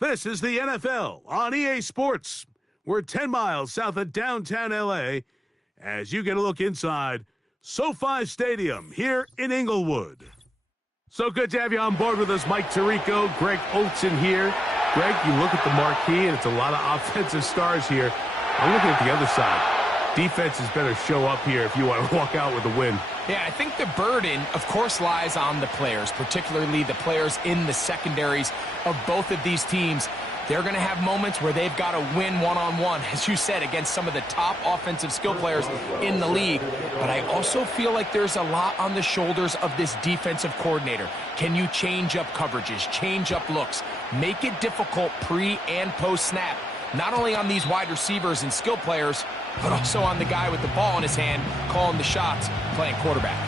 This is the NFL on EA Sports. We're 10 miles south of downtown LA as you get a look inside SoFi Stadium here in Inglewood. So good to have you on board with us, Mike Tirico, Greg Olsen here. Greg, you look at the marquee, and it's a lot of offensive stars here. I'm looking at the other side. Defenses better show up here if you want to walk out with a win. Yeah, I think the burden, of course, lies on the players, particularly the players in the secondaries of both of these teams. They're going to have moments where they've got to win one-on-one, as you said, against some of the top offensive skill players in the league. But I also feel like there's a lot on the shoulders of this defensive coordinator. Can you change up coverages, change up looks, make it difficult pre- and post-snap, not only on these wide receivers and skill players, but also on the guy with the ball in his hand, calling the shots, playing quarterback.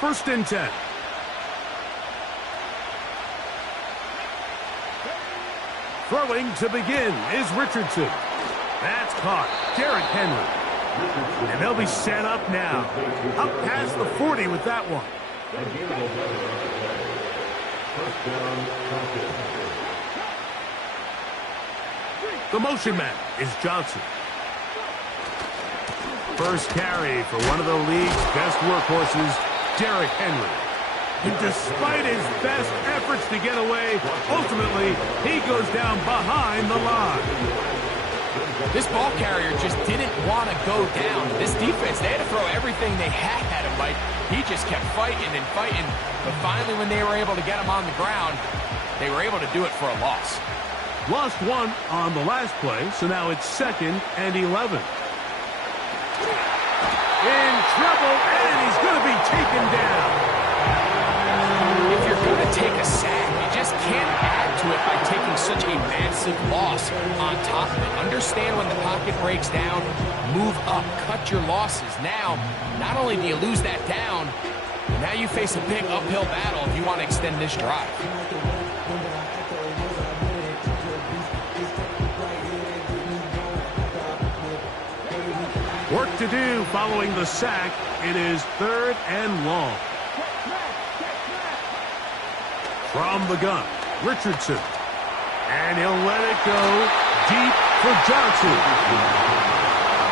First and 10. Throwing to begin is Richardson. That's caught. Derrick Henry. And they'll be set up now. Up past the 40 with that one. The motion man is Johnson. First carry for one of the league's best workhorses, Derrick Henry. And despite his best efforts to get away, ultimately, he goes down behind the line. This ball carrier just didn't want to go down. This defense, they had to throw everything they had at him, Mike. He just kept fighting and fighting. But finally, when they were able to get him on the ground, they were able to do it for a loss. Lost one on the last play, so now it's 2nd and 11. In trouble, and he's going to be taken down. If you're going to take a sack, you just can't add to it by taking such a massive loss on top of it. Understand when the pocket breaks down, move up, cut your losses. Now, not only do you lose that down, now you face a big uphill battle if you want to extend this drive. Work to do following the sack. It is 3rd and long. From the gun, Richardson. And he'll let it go deep for Johnson.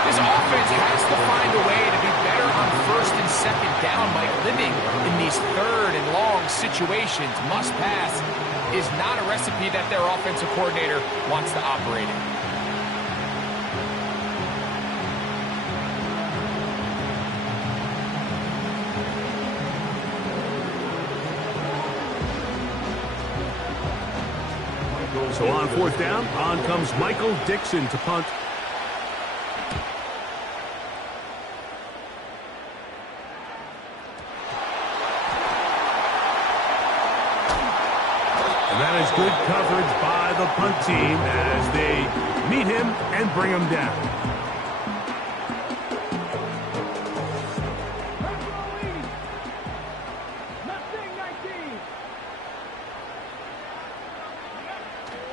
This offense has to find a way to be better on 1st and 2nd down by living in these 3rd and long situations. Must pass is not a recipe that their offensive coordinator wants to operate in. So on 4th down, on comes Michael Dixon to punt. And that is good coverage by the punt team as they meet him and bring him down.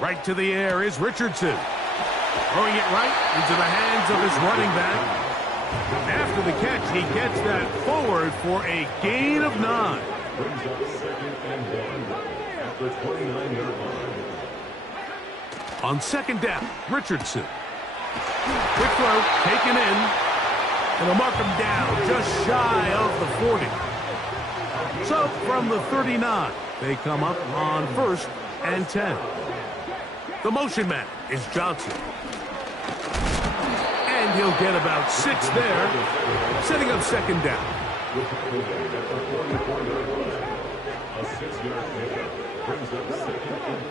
Right to the air is Richardson. Throwing it right into the hands of his running back. And after the catch, he gets that forward for a gain of 9. On 2nd down, Richardson. Quick throw, taken in. And they'll mark him down just shy of the 40. So from the 39, they come up on 1st and 10. The motion man is Johnson. And he'll get about 6 there. setting up second down. A 6-yard pickup brings up 2nd and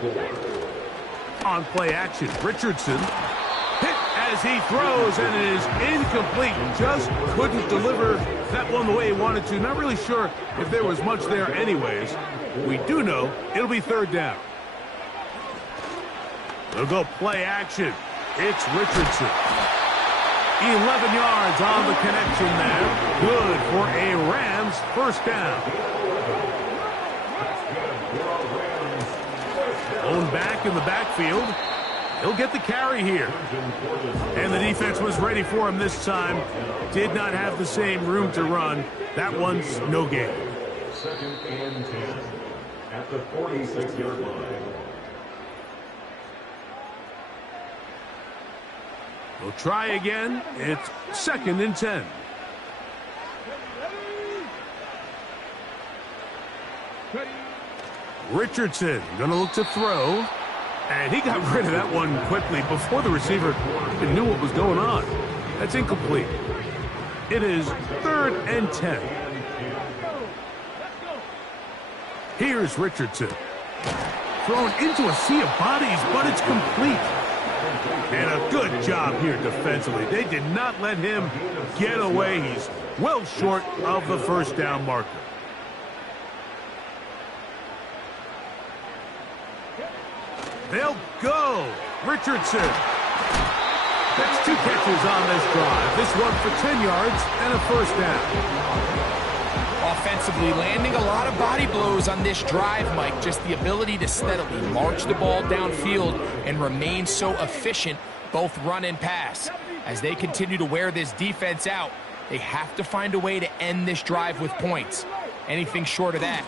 4. On play action, Richardson hit as he throws, and it is incomplete. Just couldn't deliver that one the way he wanted to. Not really sure if there was much there anyways. We do know it'll be third down. They'll go play action. It's Richardson. 11 yards on the connection there. Good for a Rams first down. Owned back in the backfield. He'll get the carry here. And the defense was ready for him this time. Did not have the same room to run. That one's no gain. 2nd and 10 at the 46-yard line. We'll try again. It's 2nd and 10. Richardson gonna look to throw. And he got rid of that one quickly before the receiver even knew what was going on. That's incomplete. It is 3rd and 10. Here's Richardson. Thrown into a sea of bodies, but it's complete. And a good job here defensively. They did not let him get away. He's well short of the first down marker. They'll go. Richardson. That's 2 catches on this drive. This one for 10 yards and a first down. Offensively, landing a lot of body blows on this drive, Mike. Just the ability to steadily march the ball downfield and remain so efficient, both run and pass. As they continue to wear this defense out, they have to find a way to end this drive with points. Anything short of that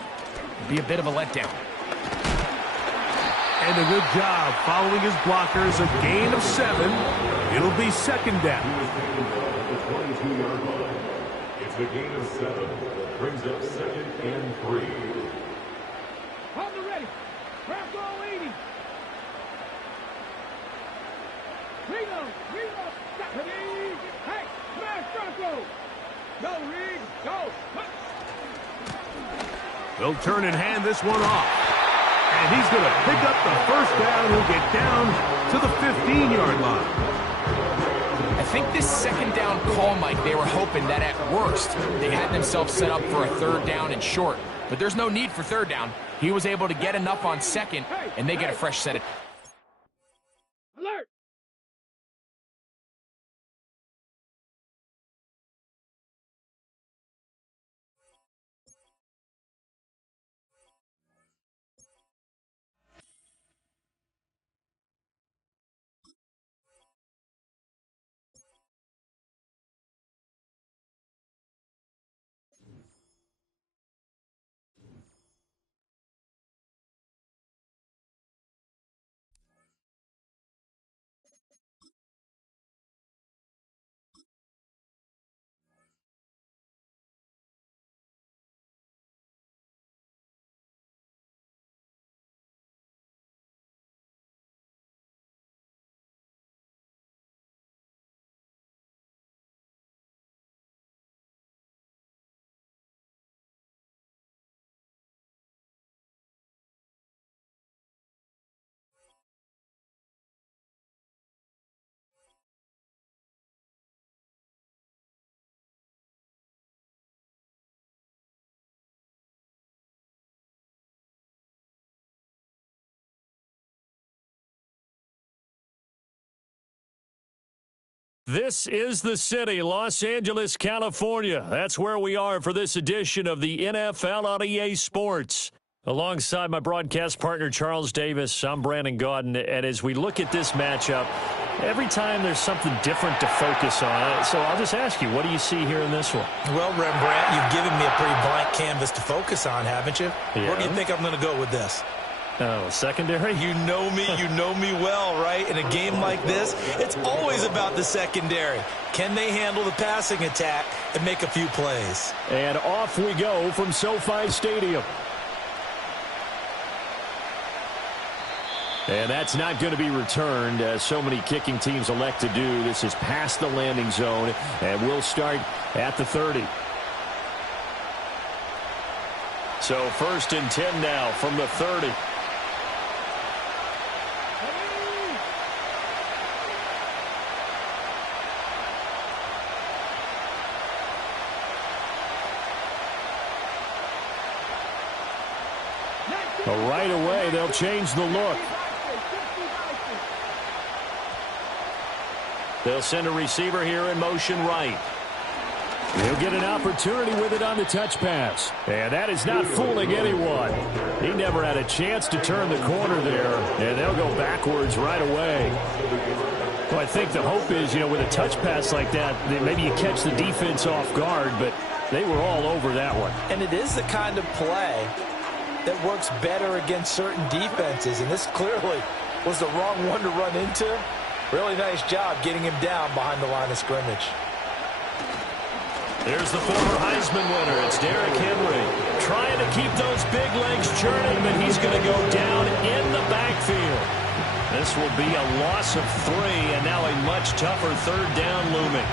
would be a bit of a letdown. And a good job following his blockers. A gain of 7. It'll be 2nd down. At the 22-yard line. It's a gain of 7. Brings up 2nd and 3. Hold it ready. Bronco 80. Reno. Stop it. Hey, smash Bronco. Go, Reed. Go. They'll turn and hand this one off. And he's going to pick up the first down. He'll get down to the 15-yard line. I think this second down call, Mike, they were hoping that at worst they had themselves set up for a third down and short. But there's no need for third down. He was able to get enough on second, and they get a fresh set of... Alert. This is the city, Los Angeles, California. That's where we are for this edition of the NFL on EA Sports. Alongside my broadcast partner, Charles Davis, I'm Brandon Gaudin. And as we look at this matchup, every time there's something different to focus on. So I'll just ask you, what do you see here in this one? Well, Rembrandt, you've given me a pretty blank canvas to focus on, haven't you? Yeah. Where do you think I'm going to go with this? Oh, secondary? You know me well, right? In a game like this, it's always about the secondary. Can they handle the passing attack and make a few plays? And off we go from SoFi Stadium. And that's not going to be returned, as so many kicking teams elect to do. This is past the landing zone, and we'll start at the 30. So 1st and 10 now from the 30. Right away, they'll change the look. They'll send a receiver here in motion right. He'll get an opportunity with it on the touch pass. And that is not fooling anyone. He never had a chance to turn the corner there, and they'll go backwards right away. Well, I think the hope is, with a touch pass like that, maybe you catch the defense off guard, but they were all over that one. And it is the kind of play that works better against certain defenses, and this clearly was the wrong one to run into. Really nice job getting him down behind the line of scrimmage. There's the former Heisman winner. It's Derrick Henry trying to keep those big legs churning, but he's going to go down in the backfield. This will be a loss of 3, and now a much tougher 3rd down looming.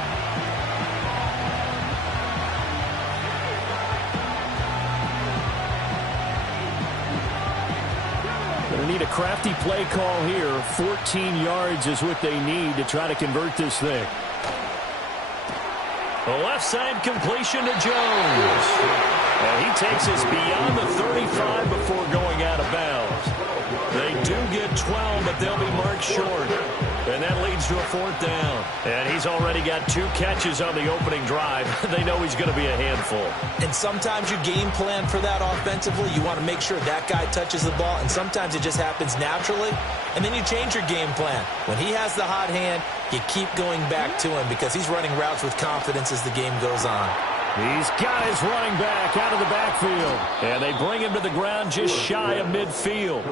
Going to need a crafty play call here. 14 yards is what they need to try to convert this thing. The left side completion to Jones. And he takes us beyond the 35 before going out of bounds. They do get 12, but they'll be marked short. And that leads to a 4th down. And he's already got 2 catches on the opening drive. They know he's going to be a handful. And sometimes you game plan for that offensively. You want to make sure that guy touches the ball, and sometimes it just happens naturally. And then you change your game plan. When he has the hot hand, you keep going back to him because he's running routes with confidence as the game goes on. He's got his running back out of the backfield. And they bring him to the ground just shy of midfield.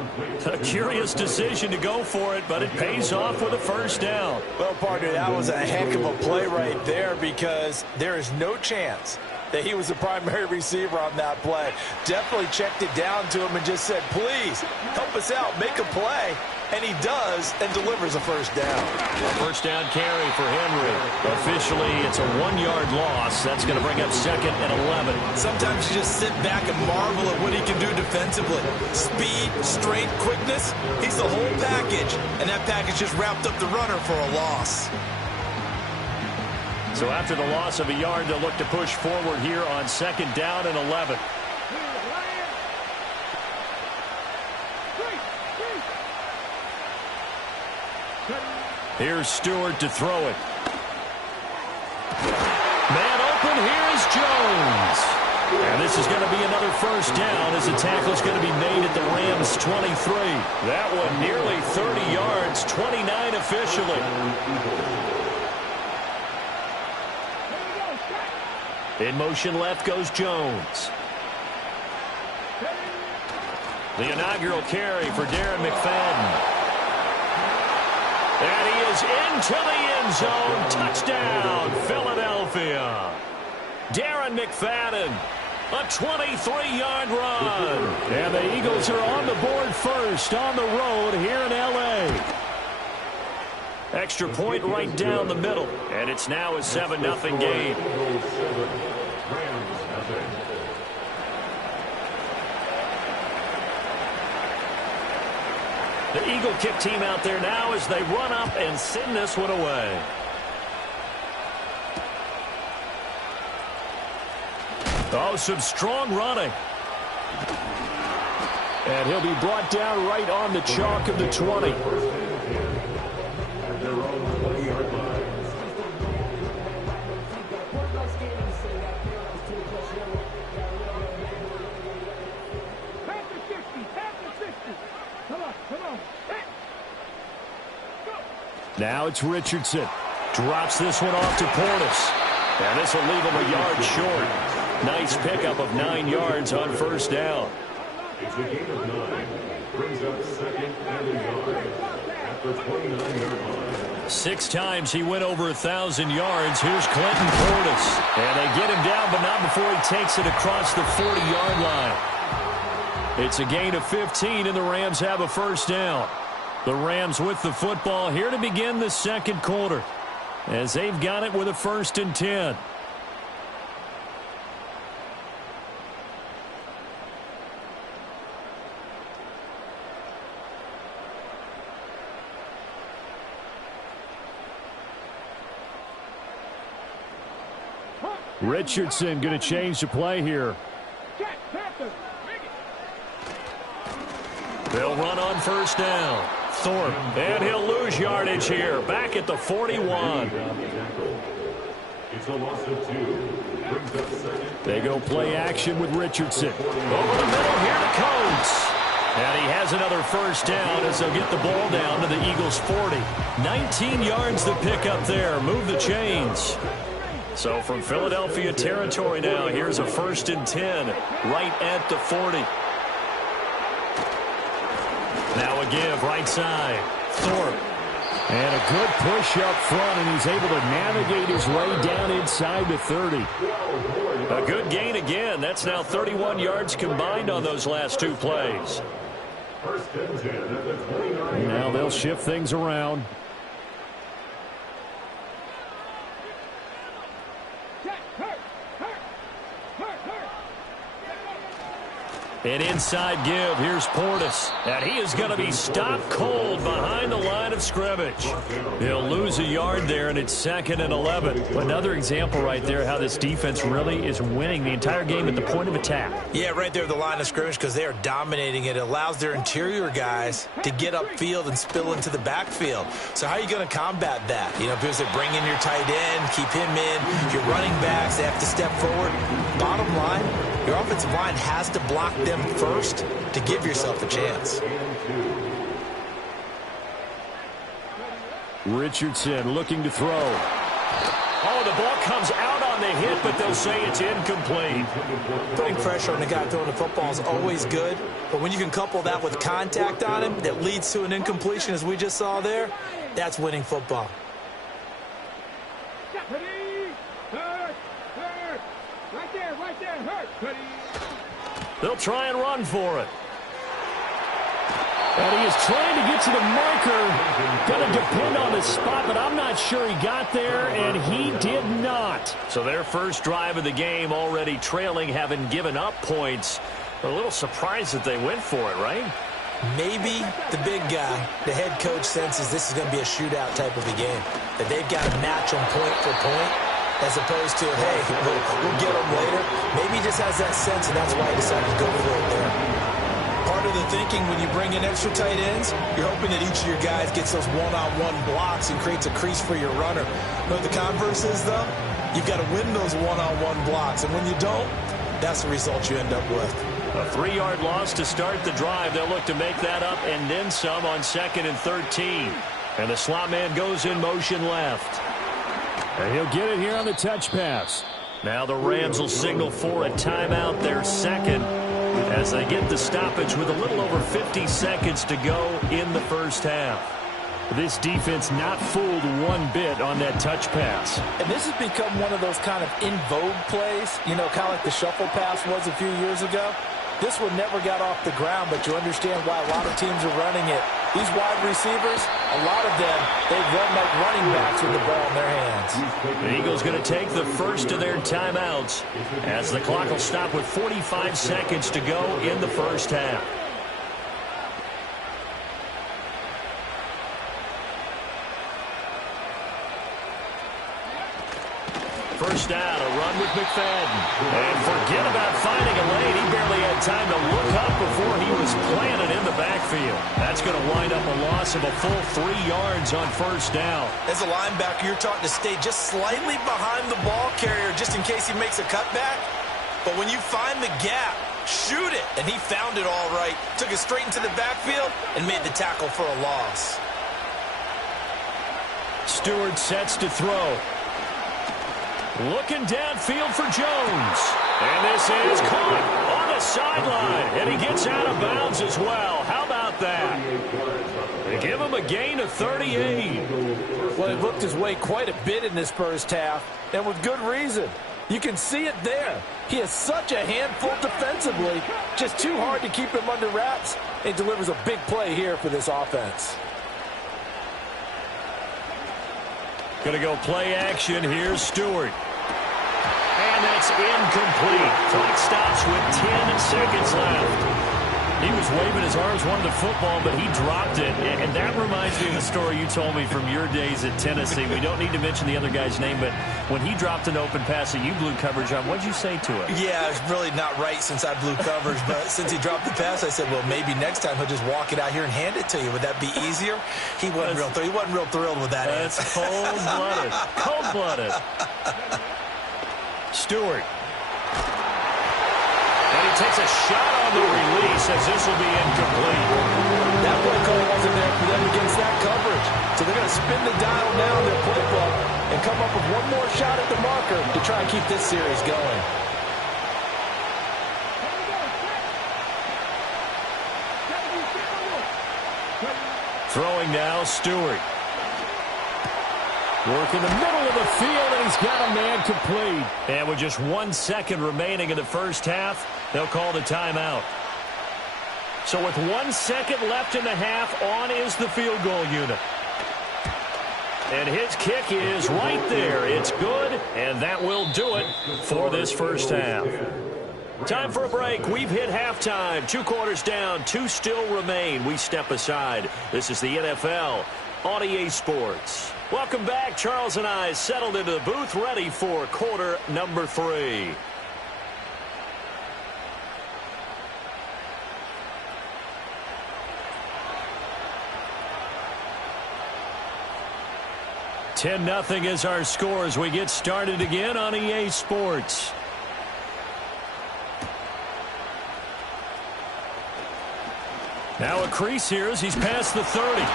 A curious decision to go for it, but it pays off with a 1st down. Well, partner, that was a heck of a play right there because there is no chance that he was the primary receiver on that play. Definitely checked it down to him and just said, please, help us out, make a play. And he does and delivers a 1st down. A 1st down carry for Henry. Officially, it's a 1-yard loss. That's going to bring up 2nd and 11. Sometimes you just sit back and marvel at what he can do defensively. Speed, strength, quickness, he's the whole package. And that package just wrapped up the runner for a loss. So after the loss of a yard, they'll look to push forward here on 2nd down and 11. Here's Stewart to throw it. Man open, here's Jones. And this is going to be another 1st down as the tackle's going to be made at the Rams' 23. That one nearly 30 yards, 29 officially. In motion left goes Jones. The inaugural carry for Darren McFadden. And he is into the end zone. Touchdown, Philadelphia. Darren McFadden, a 23-yard run. And the Eagles are on the board first on the road here in L.A. Extra point right down the middle. And it's now a 7-0 game. The Eagle kick team out there now as they run up and send this one away. Oh, some strong running. And he'll be brought down right on the chalk of the 20. Now it's Richardson. Drops this one off to Portis. And this will leave him a yard short. Nice pickup of 9 yards on 1st down. It's a gain of 9. Brings up 2nd and a yard at the 29-yard line. 6 times he went over 1,000 yards. Here's Clinton Portis. And they get him down, but not before he takes it across the 40-yard line. It's a gain of 15, and the Rams have a 1st down. The Rams with the football here to begin the second quarter, as they've got it with a 1st and 10. Richardson going to change the play here. They'll run on 1st down. Thorpe, and he'll lose yardage here. Back at the 41. It's a loss of 2. Brings up second. They go play action with Richardson. Over the middle here to Coates. And he has another 1st down as they'll get the ball down to the Eagles' 40. 19 yards to pick up there. Move the chains. So from Philadelphia territory now, here's a 1st and 10 right at the 40. Now a give right side. Thorpe. And a good push up front, and he's able to navigate his way down inside the 30. A good gain again. That's now 31 yards combined on those last 2 plays. 1st and 10 at the 29. Now they'll shift things around. An inside give. Here's Portis. And he is going to be stopped cold behind the line of scrimmage. He'll lose a yard there, and it's 2nd and 11. Another example right there how this defense really is winning the entire game at the point of attack. Yeah, right there at the line of scrimmage because they are dominating it. It allows their interior guys to get upfield and spill into the backfield. So how are you going to combat that? You know, because they bring in your tight end, keep him in. Your running backs, they have to step forward. Bottom line, your offensive line has to block them first to give yourself a chance. Richardson looking to throw. Oh, the ball comes out on the hit, but they'll say it's incomplete. Putting pressure on the guy throwing the football is always good, but when you can couple that with contact on him that leads to an incompletion, as we just saw there, that's winning football. They'll try and run for it. And he is trying to get to the marker. Going to depend on the spot, but I'm not sure he got there, and he did not. So their first drive of the game already trailing, having given up points. A little surprised that they went for it, right? Maybe the big guy, the head coach, senses this is going to be a shootout type of a game. That they've got to match them point for point, as opposed to, hey, we'll get them later. Maybe he just has that sense, and that's why he decided to go for it there. Part of the thinking when you bring in extra tight ends, you're hoping that each of your guys gets those one-on-one blocks and creates a crease for your runner. You know what the converse is, though? You've got to win those one-on-one blocks, and when you don't, that's the result you end up with. A 3-yard loss to start the drive. They'll look to make that up and then some on 2nd and 13. And the slot man goes in motion left. And he'll get it here on the touch pass. Now the Rams will signal for a timeout, their second, as they get the stoppage with a little over 50 seconds to go in the first half. This defense not fooled one bit on that touch pass. And this has become one of those kind of in vogue plays, you know, kind of like the shuffle pass was a few years ago. This one never got off the ground, but you understand why a lot of teams are running it. These wide receivers, a lot of them, they run like running backs with the ball in their hands. The Eagles going to take the first of their timeouts as the clock will stop with 45 seconds to go in the first half. First down, a run with McFadden. And forget about finding a lane. He barely had time to look up before he was planted in the backfield. That's going to wind up a loss of a full 3 yards on first down. As a linebacker, you're taught to stay just slightly behind the ball carrier just in case he makes a cutback. But when you find the gap, shoot it. And he found it all right. Took it straight into the backfield and made the tackle for a loss. Stewart sets to throw. Looking downfield for Jones. And this is caught on the sideline. And he gets out of bounds as well. How about that? They give him a gain of 38. Well, he looked his way quite a bit in this first half, and with good reason. You can see it there. He is such a handful defensively. Just too hard to keep him under wraps. It delivers a big play here for this offense. Going to go play action. Here's Stewart. And that's incomplete. Clock stops with 10 seconds left. He was waving his arms, wanted the football, but he dropped it. And that reminds me of the story you told me from your days at Tennessee. We don't need to mention the other guy's name, but when he dropped an open pass that you blew coverage on, what did you say to it? Yeah, it's really not right since I blew coverage, but since he dropped the pass, I said, well, maybe next time he'll just walk it out here and hand it to you. Would that be easier? He wasn't real thrilled with that. That's cold-blooded. Cold-blooded. Stewart. And he takes a shot on the release as this will be incomplete. That play call wasn't there for them against that coverage. So they're going to spin the dial now in their playbook and come up with one more shot at the marker to try and keep this series going. Throwing now, Stewart. Work in the middle of the field, and he's got a man complete. And with just 1 second remaining in the first half, they'll call the timeout. So with 1 second left in the half, on is the field goal unit. And his kick is right there. It's good, and that will do it for this first half. Time for a break. We've hit halftime. 2 quarters down, 2 still remain. We step aside. This is the NFL on EA Sports. Welcome back. Charles and I settled into the booth, ready for quarter number 3. $10-0 is our score as we get started again on EA Sports. Now a crease here as he's past the 30.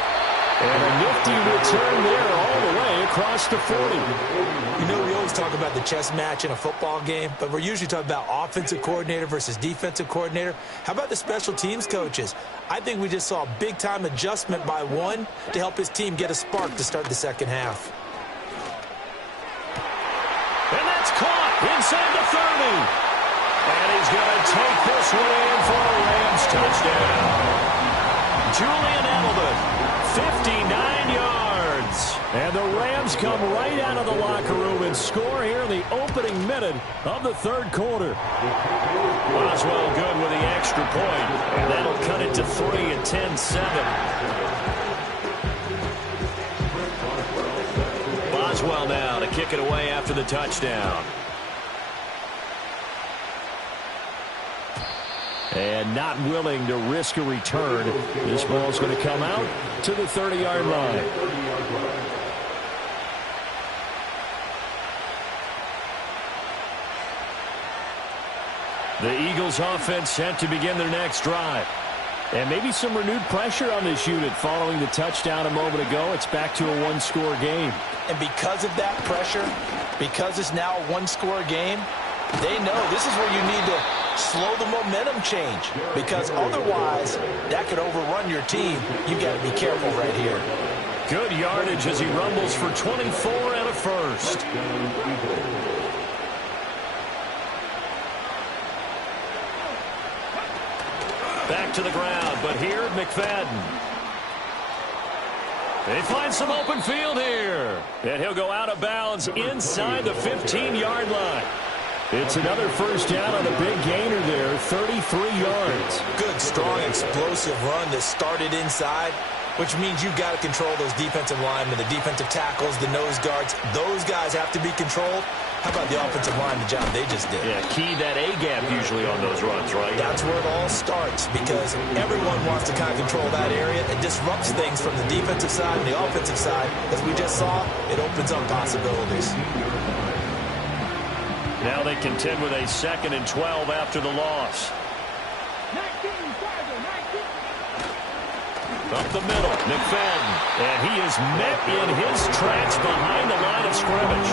And a nifty return there all the way across the 40. You know, we always talk about the chess match in a football game, but we're usually talking about offensive coordinator versus defensive coordinator. How about the special teams coaches? I think we just saw a big-time adjustment by one to help his team get a spark to start the second half. And that's caught inside the 30. And he's going to take this one in for a Rams touchdown. Julian Edelman. 59 yards. And the Rams come right out of the locker room and score here in the opening minute of the third quarter. Boswell good with the extra point. And that'll cut it to 3 at 10-7. Boswell now to kick it away after the touchdown. And not willing to risk a return. This ball's going to come out to the 30-yard line. The Eagles offense set to begin their next drive. And maybe some renewed pressure on this unit following the touchdown a moment ago. It's back to a one-score game. And because of that pressure, because it's now a one-score game, they know this is where you need to slow the momentum change, because otherwise that could overrun your team. You got to be careful right here. Good yardage as he rumbles for 24 and a first. Back to the ground, but here McFadden. They find some open field here, and he'll go out of bounds inside the 15-yard line. It's another first down on a big gainer there, 33 yards. Good, strong, explosive run that started inside, which means you've got to control those defensive linemen, the defensive tackles, the nose guards. Those guys have to be controlled. How about the offensive line, the job they just did? Yeah, key that A-gap usually on those runs, right? That's where it all starts, because everyone wants to kind of control that area. It disrupts things from the defensive side and the offensive side. As we just saw, it opens up possibilities. Now they contend with a 2nd and 12 after the loss. 19, Up the middle, McFadden. And he is met in his tracks behind the line of scrimmage.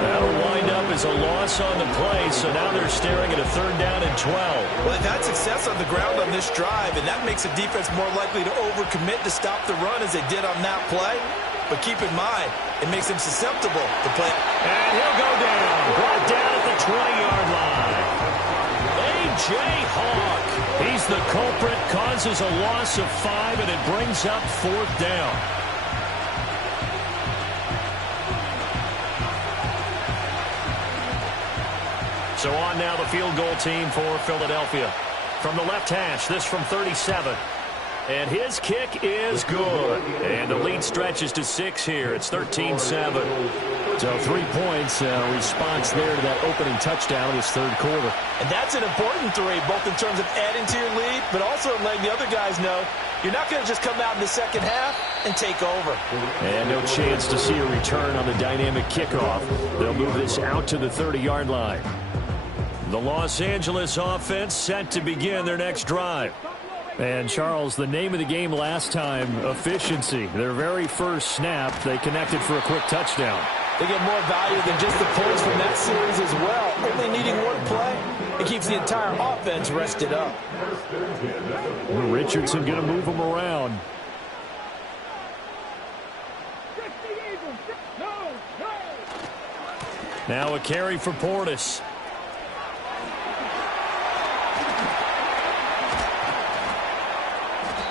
That'll wind up as a loss on the play, so now they're staring at a 3rd down and 12. Well, they've had success on the ground on this drive, and that makes the defense more likely to overcommit to stop the run as they did on that play. But keep in mind, it makes him susceptible to play. And he'll go down. Brought down at the 20-yard line. A.J. Hawk. He's the culprit, causes a loss of 5, and it brings up 4th down. So on now the field goal team for Philadelphia. From the left hash, this from 37. And his kick is good. And the lead stretches to 6 here. It's 13-7. So 3 points, response there to that opening touchdown this third quarter. And that's an important 3, both in terms of adding to your lead, but also letting the other guys know you're not going to just come out in the second half and take over. And no chance to see a return on the dynamic kickoff. They'll move this out to the 30-yard line. The Los Angeles offense set to begin their next drive. And, Charles, the name of the game last time, efficiency. Their very first snap, they connected for a quick touchdown. They get more value than just the points from that series as well. Only needing one play, it keeps the entire offense rested up. Richardson going to move them around. Now a carry for Portis.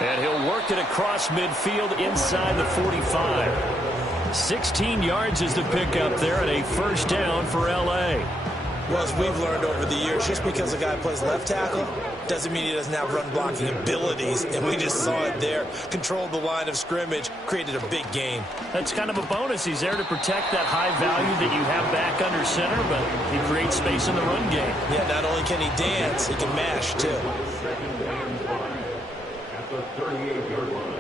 And he'll work it across midfield inside the 45. 16 yards is the pickup there and a first down for L.A. Well, as we've learned over the years, just because a guy plays left tackle doesn't mean he doesn't have run blocking abilities. And we just saw it there. Controlled the line of scrimmage, created a big gain. That's kind of a bonus. He's there to protect that high value that you have back under center, but he creates space in the run game. Yeah, not only can he dance, he can mash, too. Second down 5 at the 38-yard line.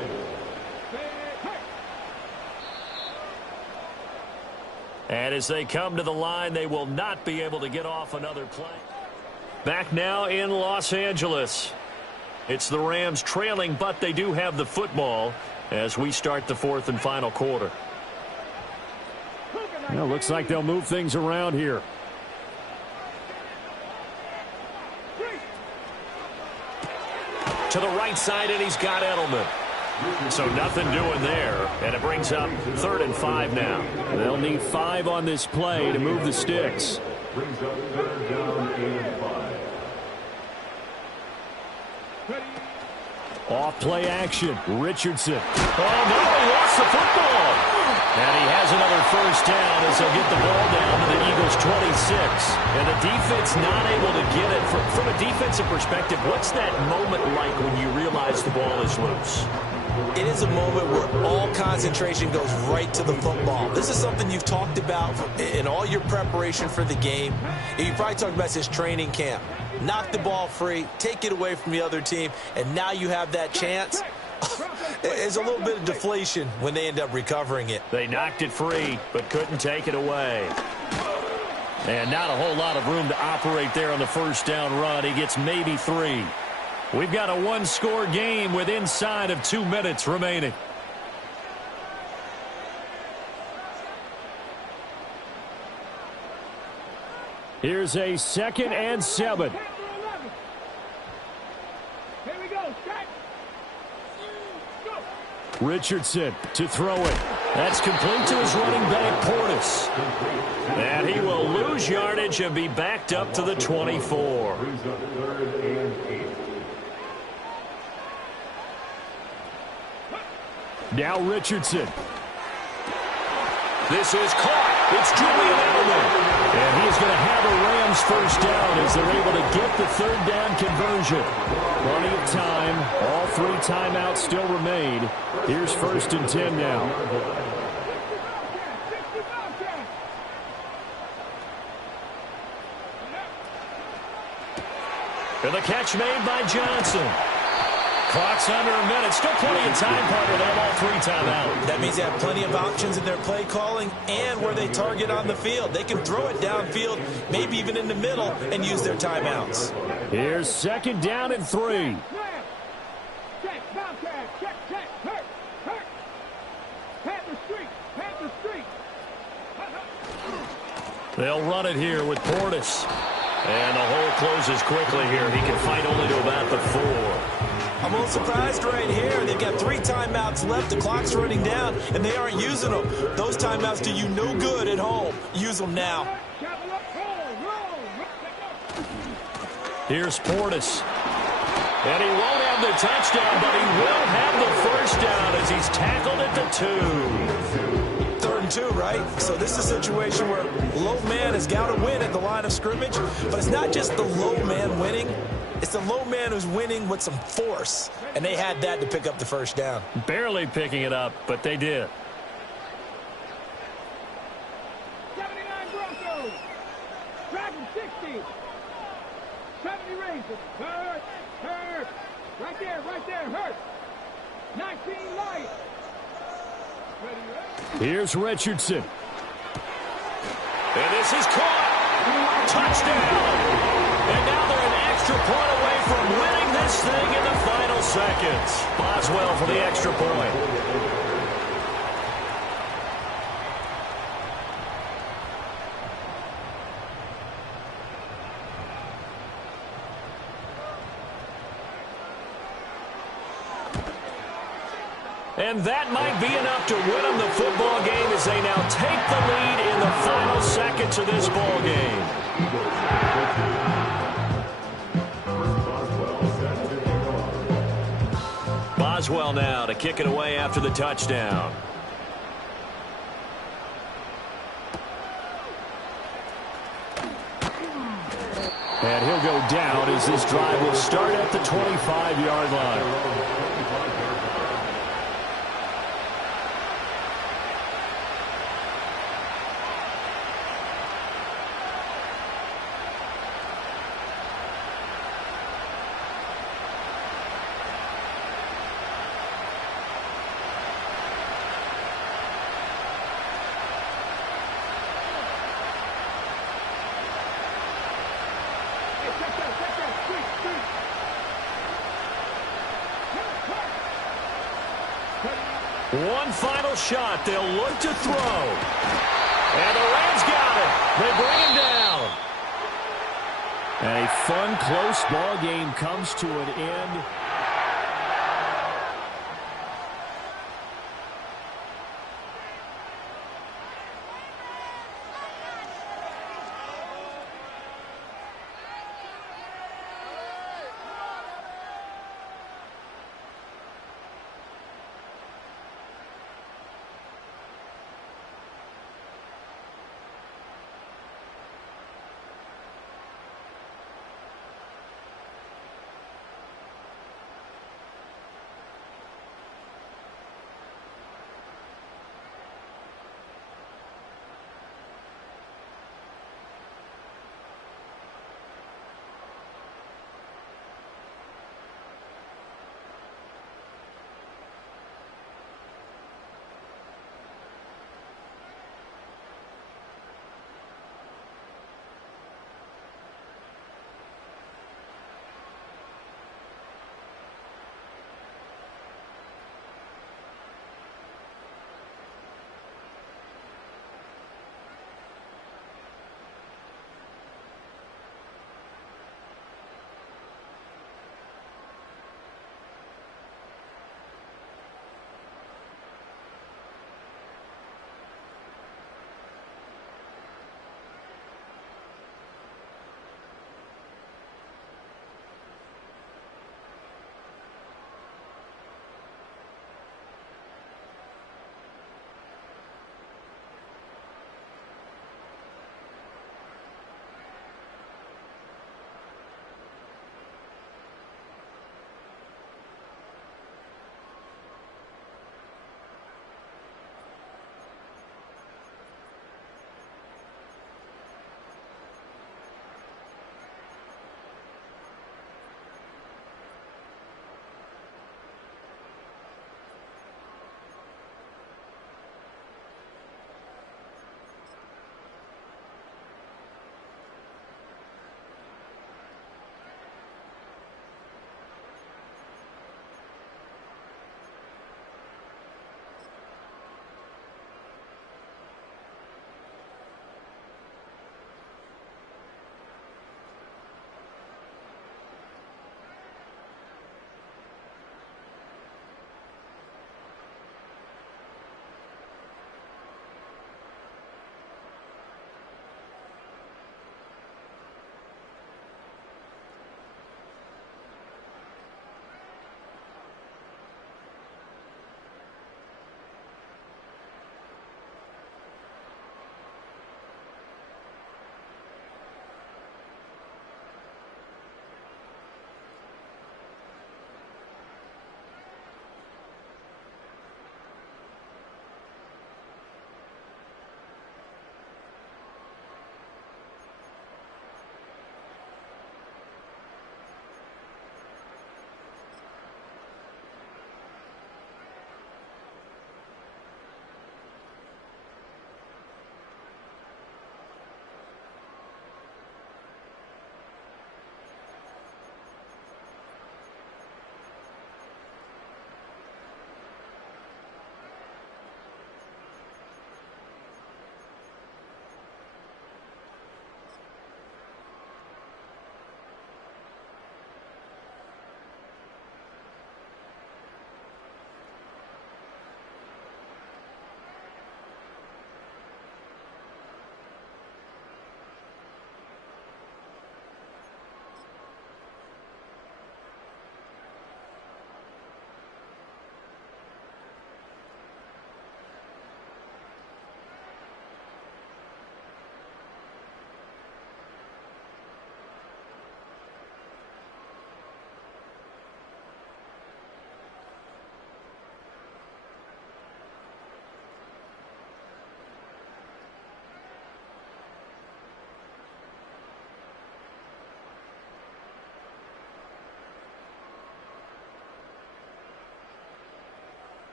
And as they come to the line, they will not be able to get off another play. Back now in Los Angeles. It's the Rams trailing, but they do have the football as we start the fourth and final quarter. Well, looks like they'll move things around here. To the right side, and he's got Edelman. So nothing doing there, and it brings up 3rd and 5 now. They'll need 5 on this play to move the sticks. Brings up 3rd down and 5. Off play action. Richardson. Oh, no, he lost the football. And he has another first down as they'll get the ball down to the Eagles' 26. And the defense not able to get it. From a defensive perspective, what's that moment like when you realize the ball is loose? It is a moment where all concentration goes right to the football. This is something you've talked about in all your preparation for the game. You probably talked about this training camp. Knock the ball free, take it away from the other team, and now you have that chance. There's a little bit of deflation when they end up recovering it. They knocked it free, but couldn't take it away. And not a whole lot of room to operate there on the first down run. He gets maybe 3. We've got a 1-score game with inside of 2 minutes remaining. Here's a 2nd and 7. Here we go. Strike. Go. Richardson to throw it. That's complete to his running back, Portis. And he will lose yardage and be backed up to the 24. Brings up 3rd and 8. Now Richardson. This is caught. It's Julian Edelman. And he's going to have a Rams first down as they're able to get the 3rd down conversion. Plenty of time. All 3 timeouts still remain. Here's 1st and 10 now. And the catch made by Johnson. Clock's under a minute. Still plenty of time, partner. They have all 3 timeouts. That means they have plenty of options in their play calling and where they target on the field. They can throw it downfield, maybe even in the middle, and use their timeouts. Here's 2nd down and 3. Check, Bobcat, check, hurt. Panther Street. They'll run it here with Portis. And the hole closes quickly here. He can fight only to about the 4. I'm a little surprised right here. They've got 3 timeouts left. The clock's running down, and they aren't using them. Those timeouts do you no good at home. Use them now. Here's Portis. And he won't have the touchdown, but he will have the first down as he's tackled at the 2. 3rd and too, right? So this is a situation where low man has got to win at the line of scrimmage, but it's not just the low man winning. It's the low man who's winning with some force, and they had that to pick up the first down. Barely picking it up, but they did. 79 Broncos. Dragon 60. 70 Ravens. Hurt. Hurt. Right there. Hurt. 19 Lions. Ready. Here's Richardson. And this is caught. Touchdown. And now they're an extra point away from winning this thing in the final seconds. Boswell for the extra point. And that might be enough to win them the football game as they now take the lead in the final seconds of this ball game. Boswell now to kick it away after the touchdown. And he'll go down as this drive will start at the 25-yard line. One final shot. They'll look to throw. And the Rams got it. They bring him down. And a fun, close ball game comes to an end.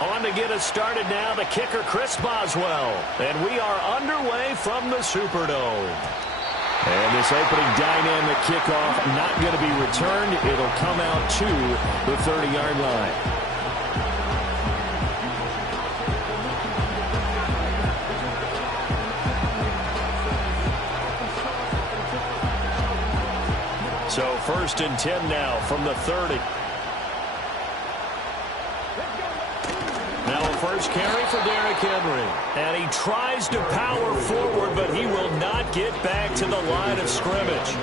On to get us started now, the kicker, Chris Boswell. And we are underway from the Superdome. And this opening dynamic kickoff not going to be returned. It'll come out to the 30-yard line. So 1st and 10 now from the 30. Now a first carry for Derrick Henry. And he tries to power forward, but he will not get back to the line of scrimmage.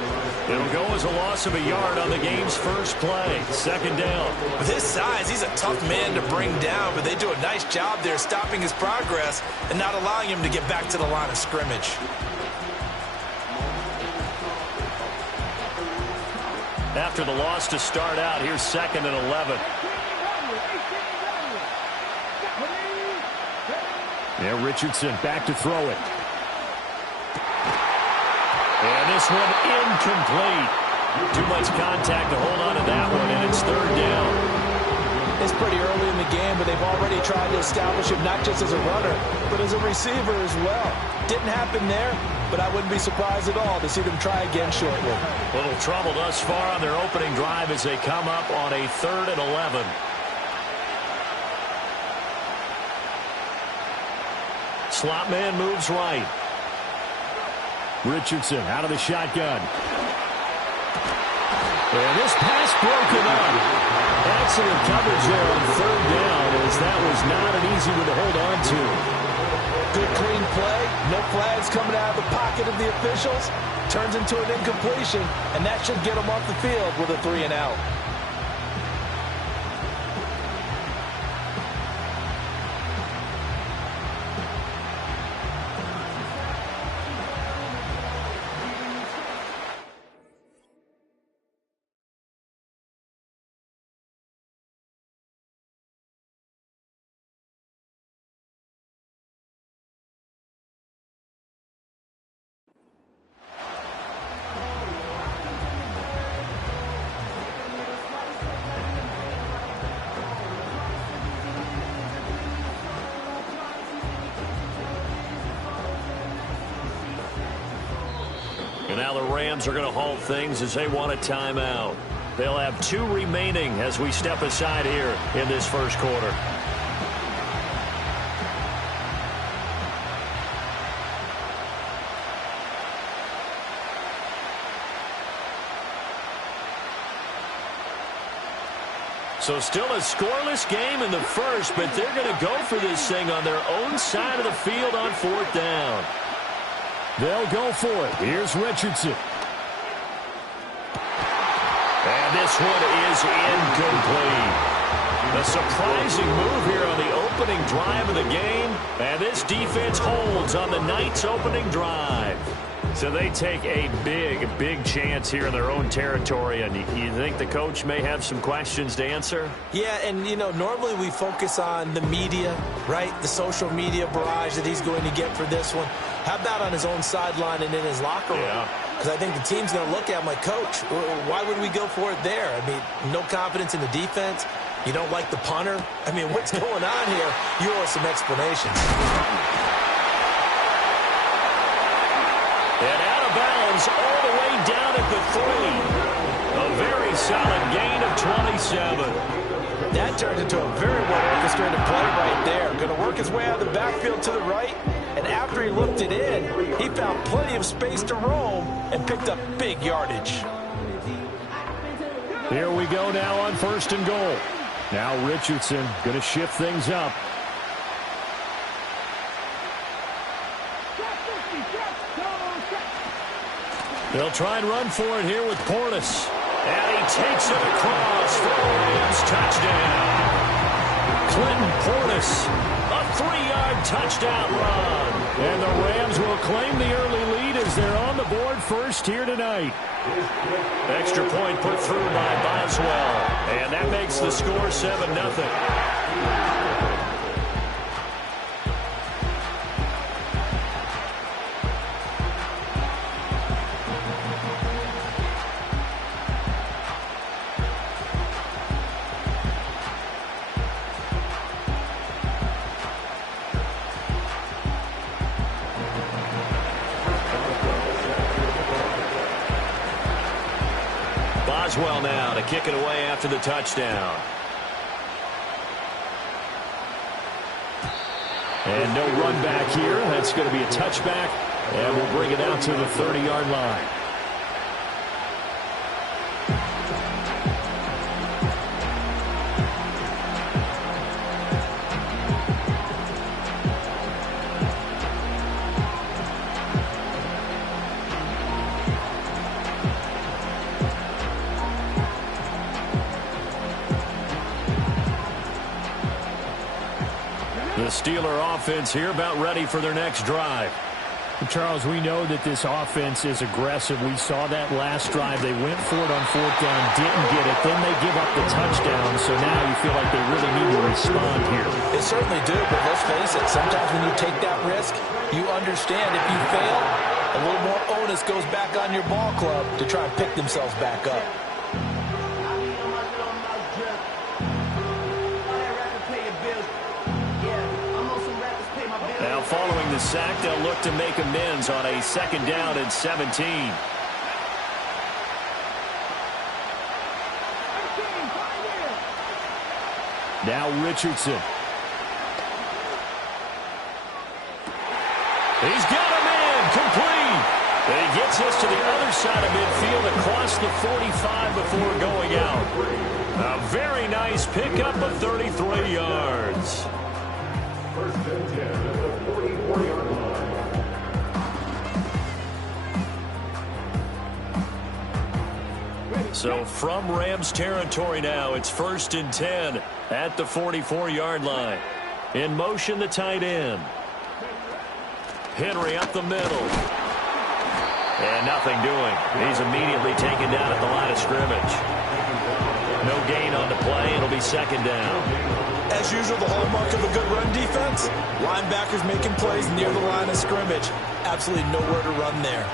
It'll go as a loss of a yard on the game's first play. 2nd down. With his size, he's a tough man to bring down, but they do a nice job there stopping his progress and not allowing him to get back to the line of scrimmage. After the loss to start out, here's 2nd and 11. Yeah, Richardson back to throw it. And this one incomplete. Too much contact to hold on to that one, and it's 3rd down. It's pretty early in the game, but they've already tried to establish him not just as a runner, but as a receiver as well. Didn't happen there, but I wouldn't be surprised at all to see them try again shortly. Little trouble thus far on their opening drive as they come up on a 3rd and 11. Slot man moves right. Richardson out of the shotgun. And this pass broken up. Excellent coverage there on 3rd down, as that was not an easy one to hold on to. Good clean play. No flags coming out of the pocket of the officials. Turns into an incompletion, and that should get them off the field with a 3 and out. And now the Rams are going to halt things as they want a timeout. They'll have 2 remaining as we step aside here in this first quarter. So still a scoreless game in the first, but they're going to go for this thing on their own side of the field on 4th down. They'll go for it. Here's Richardson. And this one is incomplete. A surprising move here on the opening drive of the game. And this defense holds on the Knights' opening drive. So they take a big, big chance here in their own territory. And you think the coach may have some questions to answer? Yeah, and, you know, normally we focus on the media, right? The social media barrage that he's going to get for this one. How about on his own sideline and in his locker room? Yeah. Because I think the team's going to look at him like, Coach, why would we go for it there? I mean, no confidence in the defense. You don't like the punter? I mean, what's going on here? You owe us some explanations. And out of bounds all the way down at the 3. A very solid gain of 27. That turned into a very well-orchestrated play right there. Going to work his way out of the backfield to the right. And after he looked it in, he found plenty of space to roam and picked up big yardage. Here we go now on 1st and goal. Now Richardson going to shift things up. They'll try and run for it here with Portis. And he takes it across for a Rams touchdown. Clinton Portis, a 3-yard touchdown run. And the Rams will claim the early lead as they're on the board first here tonight. Extra point put through by Boswell. And that makes the score 7-0. Boswell now to kick it away after the touchdown. And no run back here. That's going to be a touchback, and we'll bring it out to the 30-yard line. The Steeler offense here about ready for their next drive. Charles, we know that this offense is aggressive. We saw that last drive. They went for it on 4th down, didn't get it. Then they give up the touchdown. So now you feel like they really need to respond here. They certainly do, but let's face it, sometimes when you take that risk, you understand if you fail, a little more onus goes back on your ball club to try and pick themselves back up. Now following the sack, they'll look to make amends on a 2nd down and 17. Now Richardson. He's got him in, complete. And he gets us to the other side of midfield across the 45 before going out. A very nice pickup of 33 yards. First and 10 at the 44-yard line. So from Rams territory now, it's 1st and 10 at the 44-yard line. In motion, the tight end. Henry up the middle. And nothing doing. He's immediately taken down at the line of scrimmage. No gain on the play. It'll be 2nd down. As usual, the hallmark of a good run defense, linebackers making plays near the line of scrimmage. Absolutely nowhere to run there.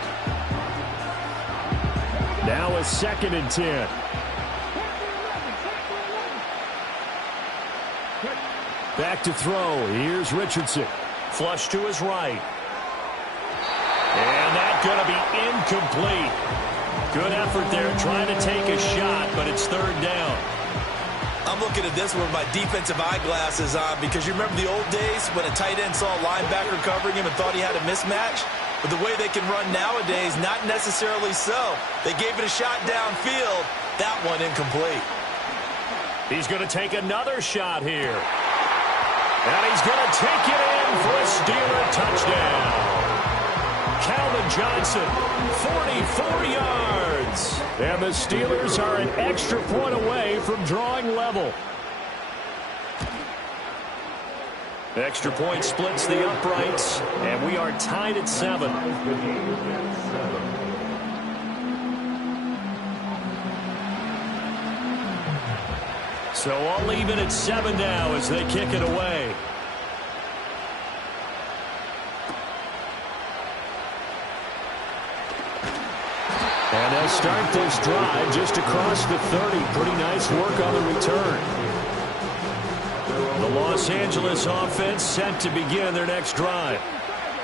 Now a 2nd and 10. Back to throw. Here's Richardson. Flush to his right. And that's going to be incomplete. Good effort there trying to take a shot, but it's 3rd down. I'm looking at this with my defensive eyeglasses on because you remember the old days when a tight end saw a linebacker covering him and thought he had a mismatch? But the way they can run nowadays, not necessarily so. They gave it a shot downfield. That one incomplete. He's going to take another shot here. And he's going to take it in for a Steeler touchdown. Calvin Johnson, 44 yards. And the Steelers are an extra point away from drawing level. Extra point splits the uprights, and we are tied at 7. So all even at 7 now as they kick it away. And they'll start this drive just across the 30. Pretty nice work on the return. The Los Angeles offense set to begin their next drive.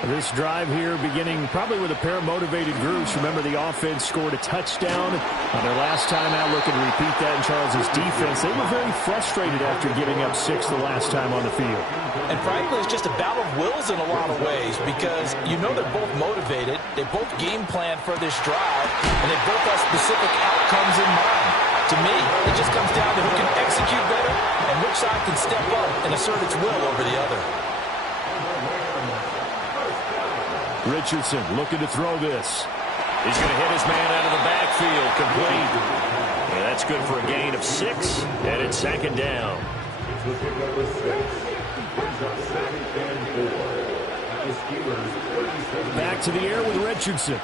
This drive here beginning probably with a pair of motivated groups. Remember, the offense scored a touchdown on their last time out. Looking to repeat that in Charles's defense. They were very frustrated after giving up 6 the last time on the field. And frankly, it's just a battle of wills in a lot of ways because you know they're both motivated. They both game plan for this drive, and they both have specific outcomes in mind. To me, it just comes down to who can execute better and which side can step up and assert its will over the other. Richardson looking to throw this. He's going to hit his man out of the backfield, complete. And that's good for a gain of 6, and it's 2nd down. Back to the air with Richardson.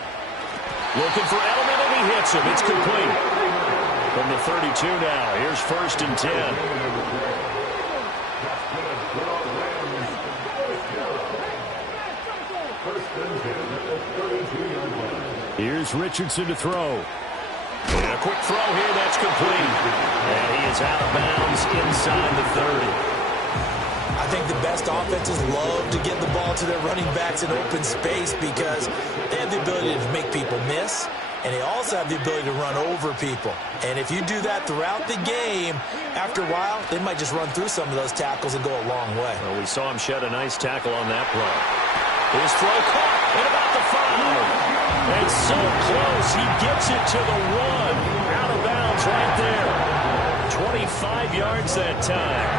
Looking for Edelman, and he hits him. It's complete. From the 32 now, here's 1st and 10. Here's Richardson to throw. And a quick throw here, that's complete. And he is out of bounds inside the 30. I think the best offenses love to get the ball to their running backs in open space because they have the ability to make people miss and they also have the ability to run over people. And if you do that throughout the game, after a while, they might just run through some of those tackles and go a long way. Well, we saw him shed a nice tackle on that play. His throw caught at about the 5. And so close, he gets it to the 1. Out of bounds right there. 25 yards that time.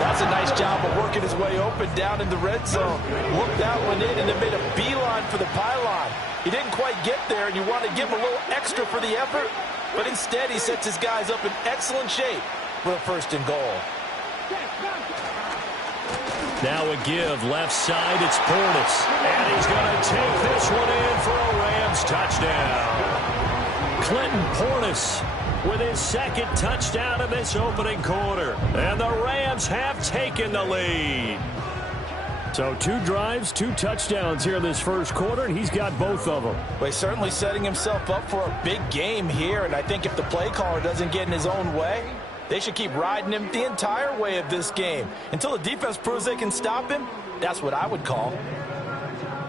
That's a nice job of working his way open down in the red zone. Looked that one in and then made a beeline for the pylon. He didn't quite get there, and you want to give him a little extra for the effort, but instead he sets his guys up in excellent shape for a 1st and goal. Now a give, left side, it's Portis. And he's going to take this one in for a Rams touchdown. Clinton Portis with his 2nd touchdown of this opening quarter. And the Rams have taken the lead. So 2 drives, 2 touchdowns here in this 1st quarter, and he's got both of them. Well, he's certainly setting himself up for a big game here, and I think if the play caller doesn't get in his own way, they should keep riding him the entire way of this game. Until the defense proves they can stop him, that's what I would call.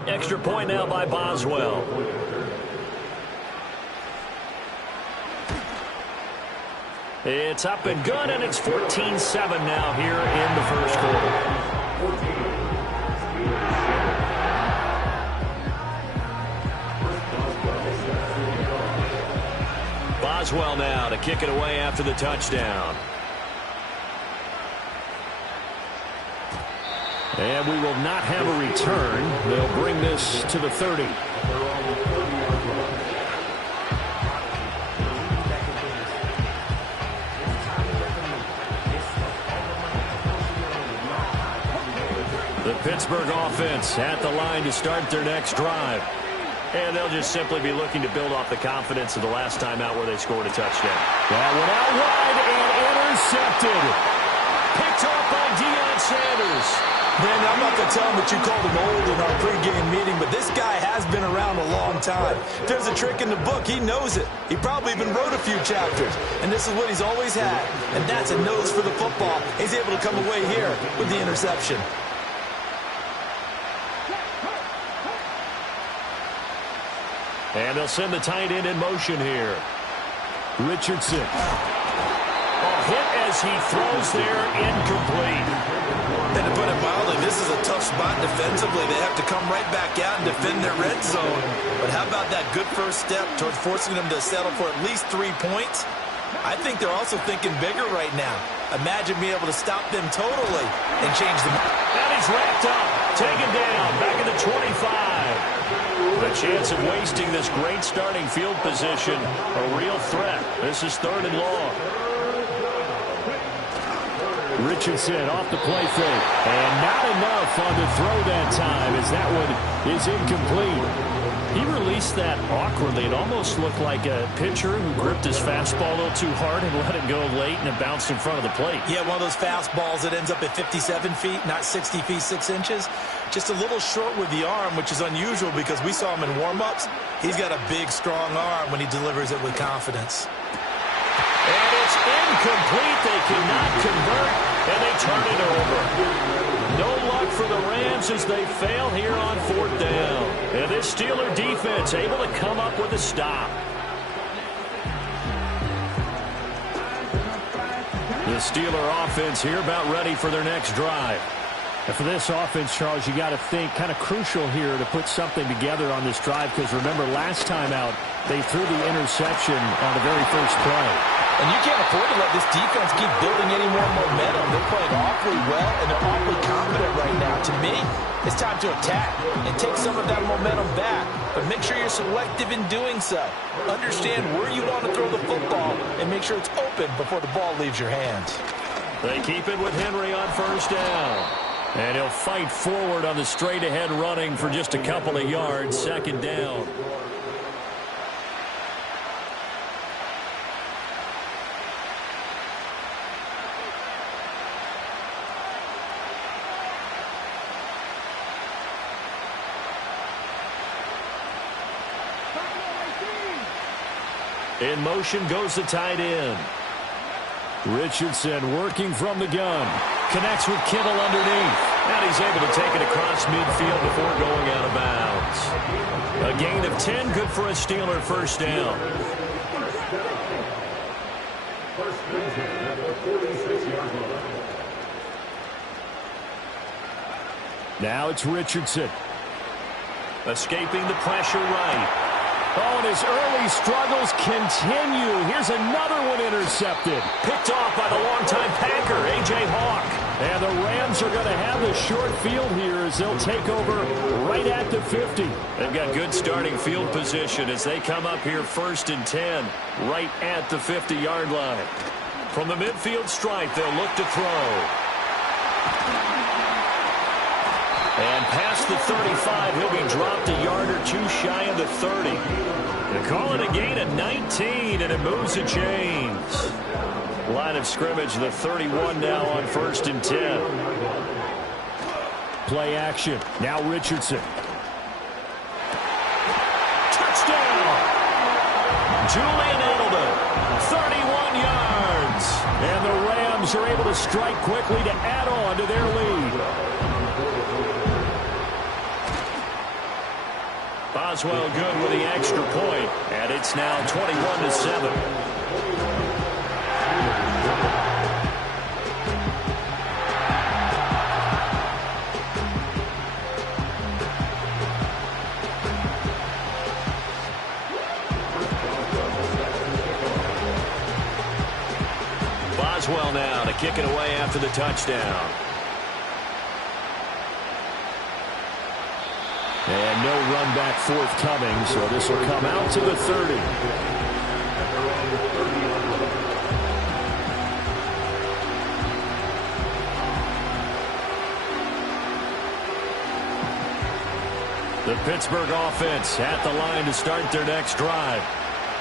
Extra point now by Boswell. It's up and good, and it's 14-7 now here in the 1st quarter. Boswell now to kick it away after the touchdown. And we will not have a return. They'll bring this to the 30. The Pittsburgh offense at the line to start their next drive. And they'll just simply be looking to build off the confidence of the last time out where they scored a touchdown. That one out wide and intercepted. Picked off by Deion Sanders. Man, I'm not going to tell him that you called him old in our pregame meeting, but this guy has been around a long time. If there's a trick in the book, he knows it. He probably even wrote a few chapters, and this is what he's always had, and that's a nose for the football. He's able to come away here with the interception. And they'll send the tight end in motion here. Richardson. A hit as he throws there, incomplete. And to put it mildly, this is a tough spot defensively. They have to come right back out and defend their red zone. But how about that good first step towards forcing them to settle for at least 3 points? I think they're also thinking bigger right now. Imagine being able to stop them totally and change them. And he's wrapped up, taken down, back at the 25. The chance of wasting this great starting field position, a real threat. This is 3rd and long. Richardson off the play fake. And not enough on the throw that time as that one is incomplete. He released that awkwardly. It almost looked like a pitcher who gripped his fastball a little too hard and let it go late, and it bounced in front of the plate. Yeah, one of those fastballs that ends up at 57 feet, not 60 feet, 6 inches. Just a little short with the arm, which is unusual because we saw him in warm-ups. He's got a big, strong arm when he delivers it with confidence. And it's incomplete. They cannot convert, and they turn it over. No luck for the Rams as they fail here on 4th down. And this Steeler defense able to come up with a stop. The Steeler offense here about ready for their next drive. And for this offense, Charles, you got to think kind of crucial here to put something together on this drive because remember last time out they threw the interception on the very first play. And you can't afford to let this defense keep building any more momentum. They're playing awfully well, and they're awfully confident right now. To me, it's time to attack and take some of that momentum back. But make sure you're selective in doing so. Understand where you want to throw the football and make sure it's open before the ball leaves your hands. They keep it with Henry on 1st down. And he'll fight forward on the straight-ahead running for just a couple of yards. 2nd down. In motion goes the tight end. Richardson working from the gun. Connects with Kittle underneath. And he's able to take it across midfield before going out of bounds. A gain of 10, good for a Steeler first down. First and 10 at the 46-yard line. Now it's Richardson. Escaping the pressure right. Oh, and his early struggles continue. Here's another one intercepted. Picked off by the longtime Packer, A.J. Hawk. And the Rams are going to have the short field here as they'll take over right at the 50. They've got good starting field position as they come up here first and 10, right at the 50-yard line. From the midfield stripe, they'll look to throw. And past the 35, he'll be dropped a yard or two shy of the 30. They call it a gain of 19, and it moves the chains. Line of scrimmage, the 31 now on first and 10. Play action. Now Richardson. Touchdown! Julian Edelman, 31 yards. And the Rams are able to strike quickly to add on to their lead. Boswell good with the extra point, and it's now 21-7. Boswell now to kick it away after the touchdown. And no run back forthcoming, so this will come out to the 30. The Pittsburgh offense at the line to start their next drive.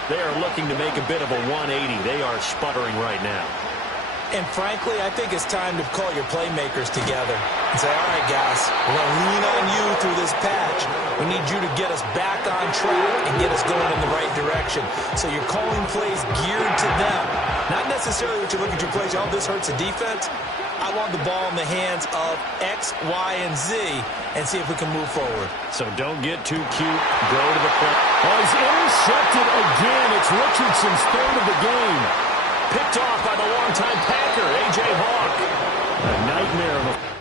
They are looking to make a bit of a 180. They are sputtering right now. And frankly, I think it's time to call your playmakers together and say, all right, guys, we're going to lean on you through this patch. We need you to get us back on track and get us going in the right direction. So you're calling plays geared to them. Not necessarily what you look at your plays, oh, this hurts the defense. I want the ball in the hands of X, Y, and Z and see if we can move forward. So don't get too cute. Go to the play. Oh, he's intercepted again. It's Richardson's third of the game. Picked off by the longtime Packer, A.J. Hawk. A nightmare of a